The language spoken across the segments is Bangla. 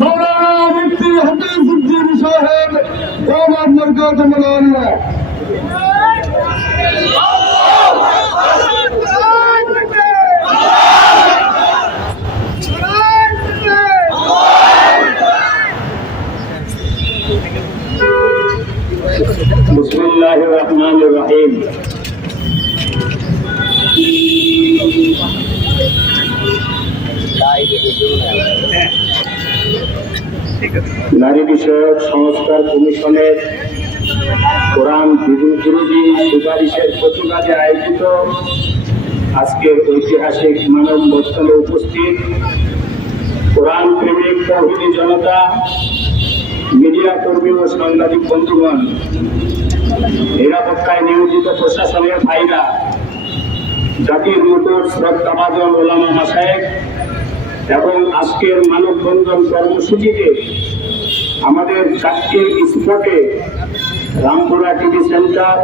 मौलाना मुफ्ती हफीजुद्दीन साहब दामद बरकात मौलाना बिस्मिल्लाहिर रहमानिर रहीम। নারী বিষয়ক সংস্কার কমিশনের কোরআন বিরোধী সুপারিশের প্রতিবাদে আয়োজিত আজকের ঐতিহাসিক মানববন্ধনে উপস্থিত কোরআন প্রেমিক তৌহিদি জনতা, মিডিয়া কর্মী ও সাংবাদিক বন্ধুগণ, নিরাপত্তায় নিয়োজিত প্রশাসনের ভাইরা, জাতির মুকুট শ্রদ্ধাভাজন ওলামা মাশায়েখ এবং আজকের মানববন্ধন কর্মসূচিতে আমাদের চারটি স্পটে রামপুরা টিভি সেন্টার,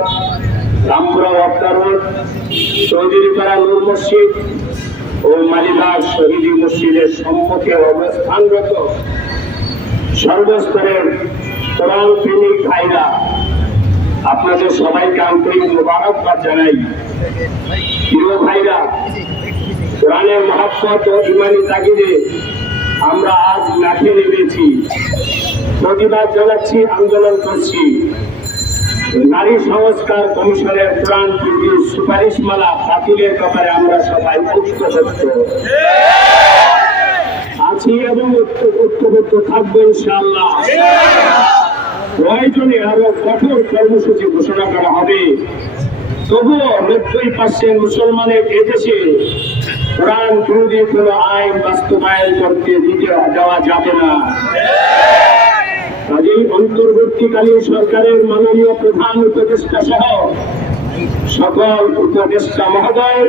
রামপুরা ওয়াক্তা রোড, চৌধুরীপাড়া নূর মসজিদ ও মালিবাগ শহীদি মসজিদের সম্মুখে অবস্থানরত সর্বস্তরের কোরআন প্রেমিক ভাইরা, আপনাদের সবাইকে আন্তরিক মোবারকবাদ জানাই। প্রিয় ভাইরা, কোরআনের মহব্বত ও ইমানি তাগিদে আমরা আজ মাঠে নেমেছি, প্রতিবাদ জানাচ্ছি, আন্দোলন করছি। নারী সংস্কার কমিশনের কোরআন বিরোধী সুপারিশমালা বাতিলের ব্যাপারে আমরা সবাই ঐক্যবদ্ধ আছি এবং ঐক্যবদ্ধ থাকবো ইনশাআল্লাহ। প্রয়োজনে আরো কঠোর কর্মসূচি ঘোষণা করা হবে। তবুও 90% মুসলমানের এদেশে কোরআন বিরোধী কোন আইন বাস্তবায়ন করতে দিতে দেওয়া যাবে না। কাজেই অন্তর্বর্তীকালীন সরকারের মাননীয় প্রধান উপদেষ্টা সহ সকল উপদেষ্টা মহোদয়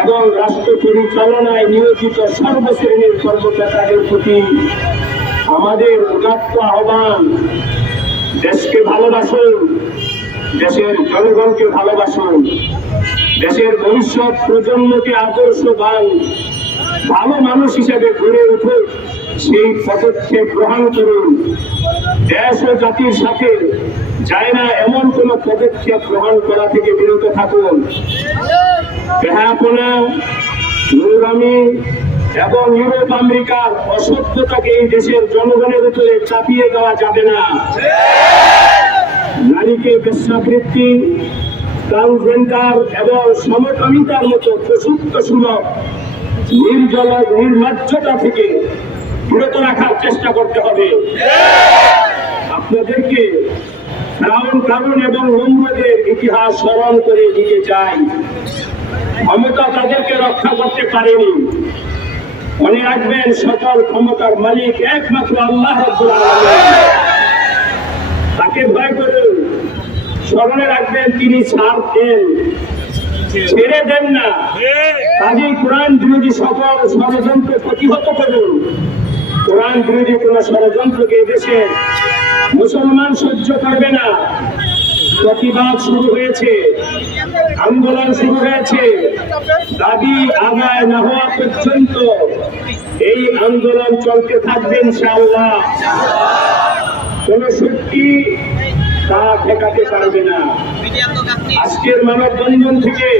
এবং রাষ্ট্র পরিচালনায় নিয়োজিত সর্বশ্রেণীর কর্মকর্তাদের প্রতি আমাদের উদাত্ত আহ্বান, দেশকে ভালোবাসুন, দেশের জনগণকে ভালোবাসুন, দেশের ভবিষ্যৎ প্রজন্মকে আদর্শবান ভালো মানুষ হিসেবে গড়ে উঠুক, সেই পদক্ষেপ গ্রহণ করুন। দেশ ও জাতির সাথে যায় না এমন কোন পদক্ষেপ গ্রহণ করা থেকে বিরত থাকুন। বেহায়াপনা, নোংরামি এবং ইউরোপ আমেরিকার অসভ্যতাকে এই দেশের জনগণের উপরে চাপিয়ে দেওয়া যাবে না। নারীকে বেশ্যাবৃত্তি, ট্রান্সজেন্ডার এবং সমকামিতার মতো প্রসূক্তসুলভ নির্লজ্জতা থেকে বিরত রাখার চেষ্টা করতে হবে। আপনাদেরকে ফিরআউন, কারূন এবং নমরুদের ইতিহাস স্মরণ করে দিতে চাই। ক্ষমতা তাদেরকে রক্ষা করতে পারেনি। মনে রাখবেন, সকল ক্ষমতার মালিক একমাত্র আল্লাহ রাব্বুল আলামিন। তাকে ভয় করুন, স্মরণে রাখবেন তিনি ছাড় দেন, ছেড়ে দেন না। কাজেই কোরআন বিরোধী সকল ষড়যন্ত্র প্রতিহত করুন। কোরআন বিরোধী কোন ষড়যন্ত্রকে দেশে মুসলমান সহ্য করবে না। প্রতিবাদ শুরু হয়েছে, আন্দোলন শুরু হয়েছে। দাবি আদায় না হওয়া পর্যন্ত এই আন্দোলন চলতে থাকবে ইনশাআল্লাহ। কোন শক্তি তা ঠেকাতে পারবে না। আজকের মানববন্ধন থেকে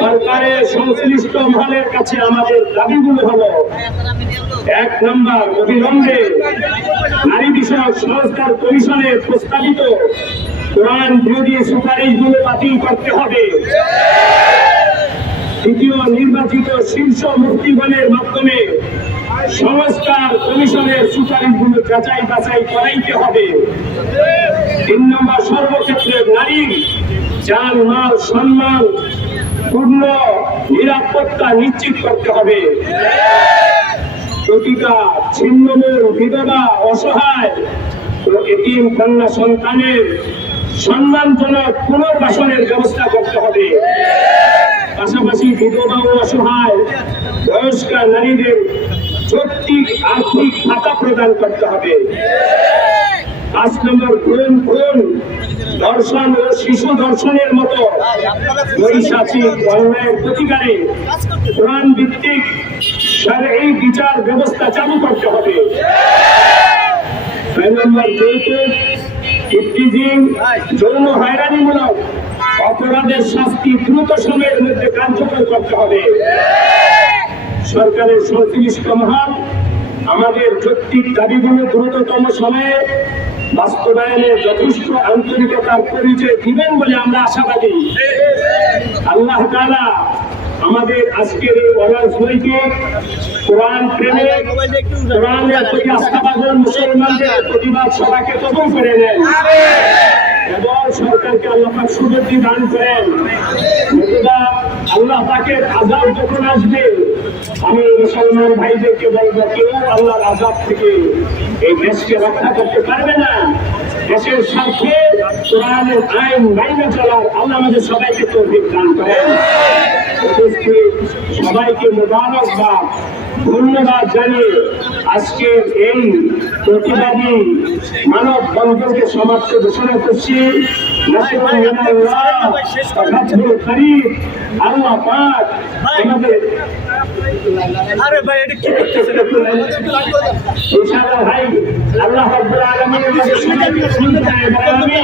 সরকারের সংশ্লিষ্ট মহলের কাছে আমাদের দাবিগুলো হলো: 1 নম্বর, অবিলম্বে নারী বিষয়ক সংস্কার কমিশনের প্রস্তাবিত কোরআন বিরোধী সুপারিশগুলো বাতিল করতে হবে। দ্বিতীয়, নির্বাচিত শীর্ষ মুফতিগণের মাধ্যমে সংস্কার কমিশনের সুপারিশগুলো যাচাই বাছাই করাইতে হবে। 3 নম্বর, সর্বক্ষেত্রে নারীর জান, মাল, সম্মান, পূর্ণ নিরাপত্তা নিশ্চিত করতে হবে। প্রতিটা ছিন্নমূল, বিধবা, অসহায় ও এতিম কন্যা সন্তানের সম্মানজনক পুনর্বাসনের ব্যবস্থা করতে হবে। পাশাপাশি বিধবা ও অসহায় বয়স্ক নারীদের যৌক্তিক আর্থিক ভাতা প্রদান করতে হবে। 5 নম্বর, ভ্রূণ ধর্ষণ ও শিশু ধর্ষণের মতো বৈশাচিক অন্যায়ের প্রতিকারে কোরআন ভিত্তিক শারঈ বিচার ব্যবস্থা চালু করতে হবে। নম্বর যৌতুক, ইফতিজিং, যৌন হয়রানিমূলক অপরাধের শাস্তি দ্রুত সময়ের মধ্যে কার্যকর করতে হবে। সরকারের সংশ্লিষ্ট মহল আমাদের যৌক্তিক দাবিগুলো দ্রুততম সময়ে বাস্তবায়নের যথেষ্ট আন্তরিকতার পরিচয় দিবেন বলে আমরা আশাবাদী। আল্লাহ তাআলা আমাদের আজকের এই অনার্স বইকে কোরআন প্রেমে, কোরআনের প্রতি আস্থাবান মুসলমানদের প্রতিবাদ সভাকে কবুল করে নেন এবং সরকারকে আল্লাহ পাক সুবুদ্ধি দান করেন। নতুবা আল্লাহ পাকের আযাব যখন আসবে, আমি মুসলমান ভাইদেরকে বলবো, কেউ আল্লাহর আযাব থেকে এই দেশকে রক্ষা করতে পারবে না। দেশের স্বার্থে কোরআনের আইন মাইনে চলার আল্লাহ আমাদের সবাইকে তৌফিক দান করেন। সবাইকে মোবারকবাদ, ধন্যবাদ জানিয়ে আজকের এই প্রতিবাদী মানব বন্ধনকে সমাপ্ত ঘোষণা করছি। আল্লাহ পাক আমাদের ইনশাআল্লাহ ভাই আল্লাহ রাব্বুল আলামিনের কাছে শুকরিয়া আদায় করি।